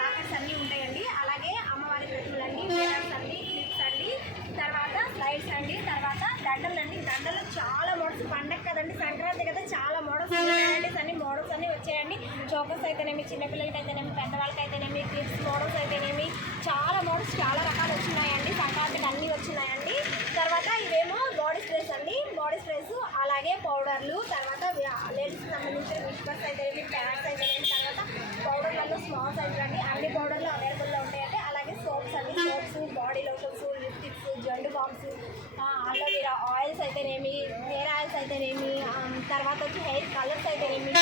Lockets అన్నీ ఉంటాయండి. అలాగే అమ్మవారి ప్రతిమలండి, మిర్రర్స్ అండి, క్లిప్స్ అండి, తర్వాత స్లైడ్స్ అండి, తర్వాత దండలు అండి. దండలు చాలా మోడల్స్, పండగ కదండి, సంక్రాంతి కదా, చాలా మోడల్స్ వెరైటీస్ అన్ని మోడల్స్ అన్నీ వచ్చాయండి. చోకర్స్ అయితేనేమి, చిన్నపిల్లలకి అయితేనేమి, పెద్దవాళ్ళకి అయితేనేమి, క్లిప్స్ మోడల్స్ అయితేనేమి, చాలా మోడల్స్, చాలా రకాలు వచ్చినాయండి. సంక్రాంతికి అన్నీ వచ్చినాయండి. తర్వాత ఇవేమో బాడీ స్ప్రేస్ అండి, బాడీ స్ప్రేస్, అలాగే పౌడర్లు, తర్వాత లేడీస్కి సంబంధించిన విస్పర్స్ అయితేనేమి, ప్యాడ్స్ అయితేనేమి, తర్వాత పౌడర్లలో స్మాల్ సైజ్ అండి, అన్ని పౌడర్లు అవైలబుల్లో ఉంటాయండి. అలాగే సోప్స్ అండి, soaps, body lotions, lipsticks, Zandu balms, aloe vera oils అయితేనేమి, హెయిర్ ఆయిల్స్ అయితేనేమి, తర్వాత వచ్చి హెయిర్ కలర్స్ అయితేనేమి,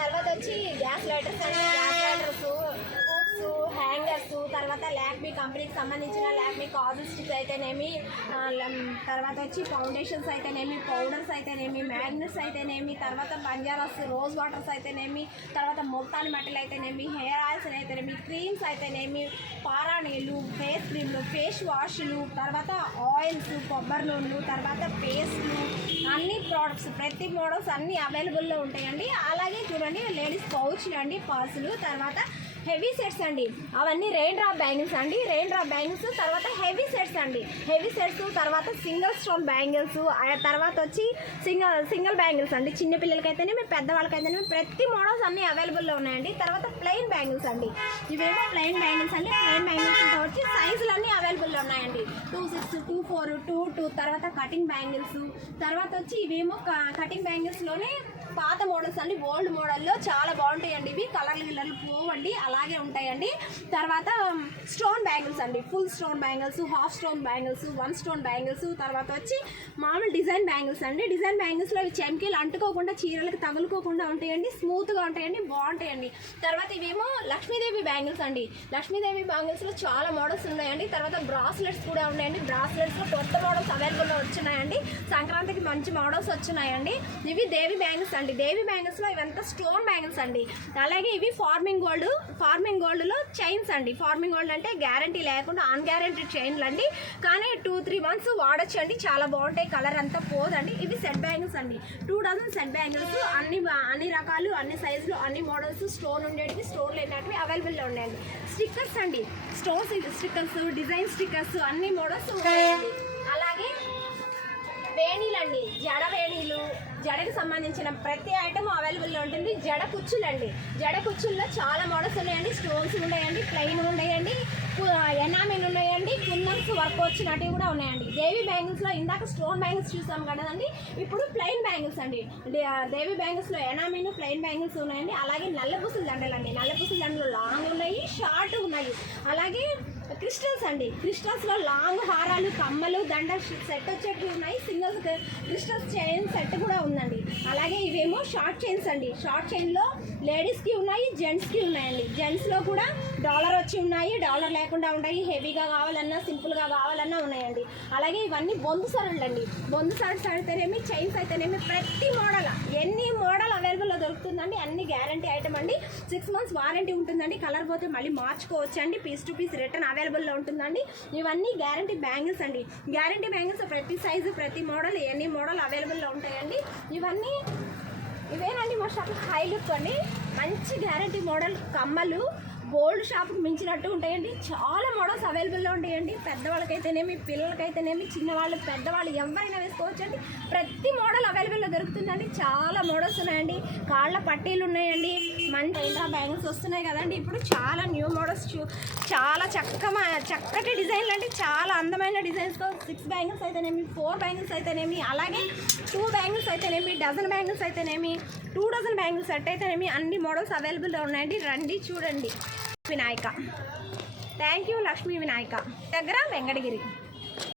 తర్వాత వచ్చి గ్యాస్ లైటర్స్ అండి, గ్యాస్ లైటర్స్, హూక్స్, హ్యాంగర్స్, తర్వాత లాక్మీ కంపెనీకి సంబంధించిన లాక్మీ కాజల్ స్టిక్స్ అయితేనేమి, తర్వాత వచ్చి ఫౌండేషన్స్ అయితేనేమి, పౌడర్స్ అయితేనేమి, మ్యాగ్నెట్స్ అయితేనేమి, తర్వాత బంజారాస్ రోజ్ వాటర్స్ అయితేనేమి, తర్వాత మొత్తాన్ని మట్టలు అయితేనేమి, హెయిర్ ఆయిల్స్ అయితేనేమి, క్రీమ్స్ అయితేనేమి, పారా నీళ్ళు, ఫేస్ క్రీమ్లు, ఫేస్ వాష్లు, తర్వాత ఆయిల్స్, కొబ్బరి నూనెలు, తర్వాత పేస్ట్లు, అన్ని ప్రోడక్ట్స్, ప్రతి మోడల్స్ అన్నీ అవైలబుల్లో ఉంటాయండి. అలాగే చూడండి లేడీస్ పౌచ్లు అండి, పర్సులు, తర్వాత హెవీ సెట్స్ అండి, అవన్నీ రెయిన్ డ్రాప్ బ్యాంగిల్స్ అండి, రెయిన్ డ్రాప్ బ్యాంగిల్స్, తర్వాత హెవీ సెట్స్ అండి, హెవీ సెట్స్, తర్వాత సింగిల్ స్టోన్ బ్యాంగిల్స్, తర్వాత వచ్చి సింగిల్ బ్యాంగిల్స్ అండి, చిన్నపిల్లలకైతేనేమి, పెద్దవాళ్ళకైతేనేమి, ప్రతి మోడల్స్ అన్నీ అవైలబుల్లో ఉన్నాయండి. తర్వాత ప్లెయిన్ బ్యాంగిల్స్ అండి, ఇవేమో ప్లెయిన్ బ్యాంగిల్స్ అండి. ప్లెయిన్ బ్యాంగిల్స్ వచ్చి సైజులు అన్నీ అవైలబుల్లో ఉన్నాయండి, 2-6, 2-4, 2-2, తర్వాత కటింగ్ బ్యాంగిల్స్, తర్వాత వచ్చి ఇవేమో కటింగ్ బ్యాంగిల్స్లోనే పాత మోడల్స్ అండి, ఓల్డ్ మోడల్లో చాలా బాగుంటాయండి. ఇవి కలర్లు పోవండి, అలాగే ఉంటాయండి. తర్వాత స్టోన్ బ్యాంగిల్స్ అండి, full stone bangles, half stone bangles, 1 stone bangles, తర్వాత వచ్చి మామూలు డిజైన్ బ్యాంగిల్స్ అండి. డిజైన్ బ్యాంగిల్స్లో ఇవి చెమ్కీలు అంటుకోకుండా, చీరలకు తగులుకోకుండా ఉంటాయండి, స్మూత్గా ఉంటాయండి, బాగుంటాయండి. తర్వాత ఇవేమో లక్ష్మీదేవి బ్యాంగిల్స్ అండి, లక్ష్మీదేవి బ్యాంగిల్స్లో చాలా మోడల్స్ ఉన్నాయండి. తర్వాత బ్రాస్లెట్స్ కూడా ఉన్నాయండి, బ్రాస్లెట్స్లో కొత్త మోడల్స్ అవైలబుల్లో వచ్చినాయండి, సంక్రాంతికి మంచి మోడల్స్ వచ్చినాయండి. ఇవి దేవి బ్యాంగిల్స్ అండి, దేవి బ్యాంగిల్స్లో ఇవంతా స్టోన్ బ్యాంగిల్స్ అండి. అలాగే ఇవి ఫార్మింగ్ గోల్డ్లో చైన్స్ అండి. ఫార్మింగ్ గోల్డ్ అంటే గ్యారంటీ లేకుండా అన్ గ్యారంటీ చైన్లు అండి, కానీ 2-3 మంత్స్ వాడచ్చు అండి, చాలా బాగుంటాయి, కలర్ అంతా పోదండి. ఇవి సెట్ బ్యాంగిల్స్ అండి, 2 డజన్ సెట్ బ్యాంగిల్స్, అన్ని రకాలు, అన్ని సైజులు, అన్ని మోడల్స్, స్టోన్ ఉండేటివి, స్టోన్ లేనటివి అవైలబుల్లో ఉన్నాయండి. స్టిక్కర్స్ అండి, స్టోన్స్ స్టిక్కర్స్, డిజైన్ స్టిక్కర్స్, అన్ని మోడల్స్ ఉన్నాయండి. అలాగే వేణీలు అండి, జడ వేణీలు, జడకి సంబంధించిన ప్రతి ఐటమ్ అవైలబుల్లో ఉంటుంది. జడ కుచ్చులండి, జడ కుచ్చుల్లో చాలా మోడల్స్ ఉన్నాయండి, స్టోన్స్ ఉన్నాయండి, ప్లెయిన్ ఉన్నాయండి, ఎనామిల్ ఉన్నాయండి, కుందన్స్ వర్క్ వచ్చినట్టు కూడా ఉన్నాయండి. దేవి బ్యాంగిల్స్లో ఇందాక స్టోన్ బ్యాంగిల్స్ చూసాం కదండి, ఇప్పుడు ప్లెయిన్ బ్యాంగిల్స్ అండి. దేవి బ్యాంగిల్స్లో ఎనామిల్, ప్లెయిన్ బ్యాంగిల్స్ ఉన్నాయండి. అలాగే నల్లపూసల దండలు అండి, నల్లపూసల దండలు లాంగ్ ఉన్నాయి, షార్ట్ ఉన్నాయి. అలాగే క్రిస్టల్స్ అండి, క్రిస్టల్స్లో లాంగ్ హారాలు, కమ్మలు, దండ సెట్ వచ్చేటివి ఉన్నాయి, సింగిల్ క్రిస్టల్స్ చైన్ సెట్ కూడా ఉందండి. అలాగే ఇవేమో షార్ట్ చైన్స్ అండి, షార్ట్ చైన్లో లేడీస్కి ఉన్నాయి, జెంట్స్కి ఉన్నాయండి. జెంట్స్లో కూడా డాలర్ వచ్చి ఉన్నాయి, డాలర్ లేకుండా ఉన్నాయి, హెవీగా కావాలన్నా, సింపుల్గా కావాలన్నా ఉన్నాయండి. అలాగే ఇవన్నీ బొందు సరుళ్ళు అండి, బొందు సరుడ్స్ అయితేనేమి, చైన్స్ అయితేనేమి, ప్రతి మోడల్, ఎన్ని మోడల్ అవైలబుల్లో దొరుకుతుందండి, అన్ని గ్యారంటీ ఐటమ్ అండి. 6 months వారంటీ ఉంటుందండి, కలర్ పోతే మళ్ళీ మార్చుకోవచ్చు అండి, పీస్ టు పీస్ రిటర్న్ అవైలబుల్లో ఉంటుందండి. ఇవన్నీ గ్యారంటీ బ్యాంగిల్స్ అండి, గ్యారంటీ బ్యాంగిల్స్ ప్రతి సైజు, ప్రతి మోడల్, ఎన్ని మోడల్ అవైలబుల్లో ఉంటాయండి. ఇవేనండి మా షాప్ హై లుక్ అండి, మంచి గ్యారంటీ మోడల్ కమ్మలు, గోల్డ్ షాప్కి మించినట్టు ఉంటాయండి, చాలా మోడల్స్ అవైలబుల్లో ఉంటాయండి. పెద్దవాళ్ళకైతేనేమి, పిల్లలకైతేనేమి, చిన్నవాళ్ళు, పెద్దవాళ్ళు ఎవరైనా వేసుకోవచ్చు అండి, ప్రతి మోడల్ అవైలబుల్లో దొరుకుతుందండి. చాలా మోడల్స్ ఉన్నాయండి, కాళ్ళ పట్టీలు ఉన్నాయండి, మంచి బ్యాంగిల్స్ వస్తున్నాయి కదండి, ఇప్పుడు చాలా న్యూ మోడల్స్, చాలా చక్కటి డిజైన్లు అండి, చాలా అందమైన డిజైన్స్తో 6 బ్యాంగిల్స్ అయితేనేమి, 4 బ్యాంగిల్స్ అయితేనేమి, అలాగే 2 బ్యాంగిల్స్ అయితేనేమి, డజన్ బ్యాంగిల్స్ అయితేనేమి, 2 డజన్ బ్యాంగిల్స్ సెట్ అయితేనేమి, అన్ని మోడల్స్ అవైలబుల్లో ఉన్నాయండి, రండి చూడండి. Vinayaka, thank you. లక్ష్మీ వినాయక దగ్గర వెంకటగిరి.